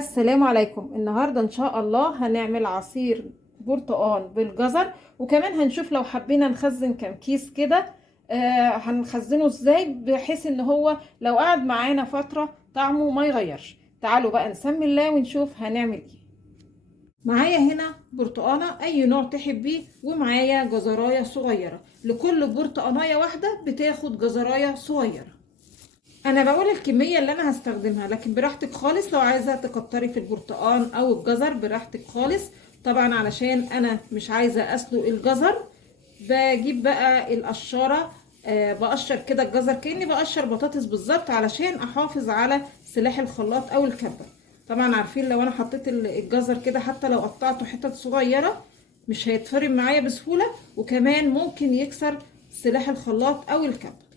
السلام عليكم. النهاردة ان شاء الله هنعمل عصير برتقال بالجزر، وكمان هنشوف لو حبينا نخزن كام كيس كده. هنخزنه ازاي بحيث ان هو لو قعد معانا فترة طعمه ما يغيرش. تعالوا بقى نسمي الله ونشوف هنعمل ايه. معايا هنا برتقانة اي نوع تحبيه، ومعايا جزراية صغيرة. لكل برتقانية واحدة بتاخد جزراية صغيرة. انا بقول الكميه اللي انا هستخدمها، لكن براحتك خالص. لو عايزه تكتري في البرتقال او الجزر براحتك خالص. طبعا علشان انا مش عايزه اسلق الجزر، بجيب بقى القشاره. بقشر كده الجزر كاني بقشر بطاطس بالظبط، علشان احافظ على سلاح الخلاط او الكبه. طبعا عارفين لو انا حطيت الجزر كده حتى لو قطعته حتت صغيره مش هيتفرم معايا بسهوله، وكمان ممكن يكسر سلاح الخلاط او الكبه.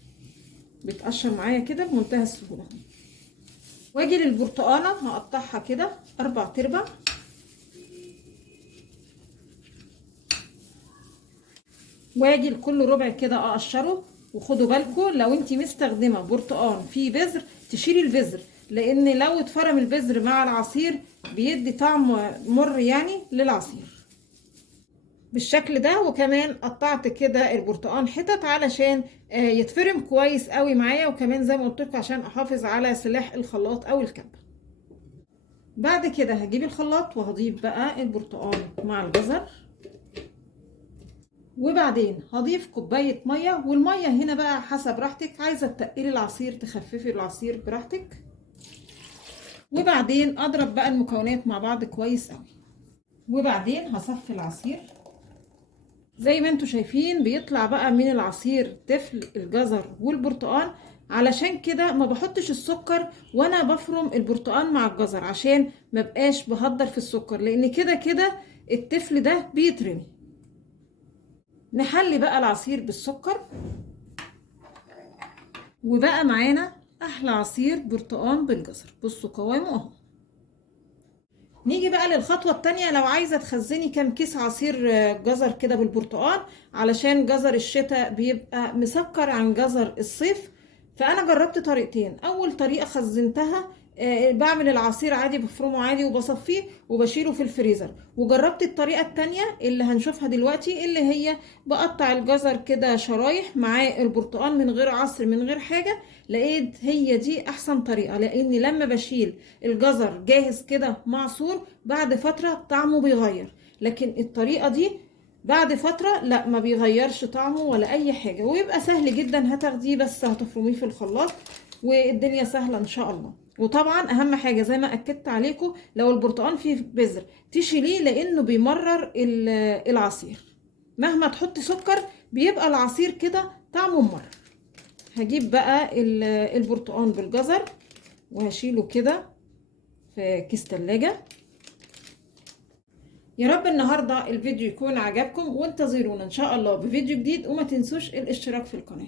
بتقشر معايا كده بمنتهى السهوله. واجي للبرتقانه هقطعها كده 4 تربع، واجي لكل ربع كده اقشره. وخدوا بالكم لو انت مستخدمه برتقان فيه بذر تشيلي البذر، لان لو اتفرم البذر مع العصير بيدي طعم مر يعني للعصير بالشكل ده. وكمان قطعت كده البرتقان حتت علشان يتفرم كويس قوي معايا، وكمان زي ما قلت لكم عشان احافظ على سلاح الخلاط او الكبه. بعد كده هجيب الخلاط وهضيف بقى البرتقال مع الجزر، وبعدين هضيف كوبايه ميه. والميه هنا بقى حسب راحتك، عايزه تقلي العصير تخففي العصير براحتك. وبعدين اضرب بقى المكونات مع بعض كويس قوي. وبعدين هصفي العصير زي ما انتوا شايفين، بيطلع بقى من العصير تفل الجزر والبرتقال. علشان كده ما بحطش السكر وانا بفرم البرتقال مع الجزر، عشان ما بقاش بهدر في السكر، لان كده كده التفل ده بيترمي. نحلي بقى العصير بالسكر، وبقى معانا احلى عصير برتقال بالجزر. بصوا قوامه اهو. نيجي بقى للخطوة التانية. لو عايزة تخزني كام كيس عصير جزر كده بالبرتقال، علشان جزر الشتاء بيبقى مسكر عن جزر الصيف، فأنا جربت طريقتين. أول طريقة خزنتها بعمل العصير عادي، بفرمه عادي وبصفيه وبشيله في الفريزر. وجربت الطريقة التانية اللي هنشوفها دلوقتي، اللي هي بقطع الجزر كده شرايح مع البرتقال من غير عصر من غير حاجة. لقيت هي دي أحسن طريقة، لأني لما بشيل الجزر جاهز كده معصور بعد فترة طعمه بيغير، لكن الطريقة دي بعد فترة لا ما بيغيرش طعمه ولا اي حاجة، ويبقى سهل جدا. هتاخديه بس هتفرميه في الخلاط والدنيا سهلة ان شاء الله. وطبعا اهم حاجة زي ما اكدت عليكم، لو البرتقال فيه بذر تشيليه، لانه بيمرر العصير. مهما تحطي سكر بيبقى العصير كده طعمه ممرر. هجيب بقى البرتقال بالجزر وهشيله كده في كيس تلاجة. يا رب النهاردة الفيديو يكون عجبكم، وانتظرونا ان شاء الله بفيديو جديد، وما تنسوش الاشتراك في القناة.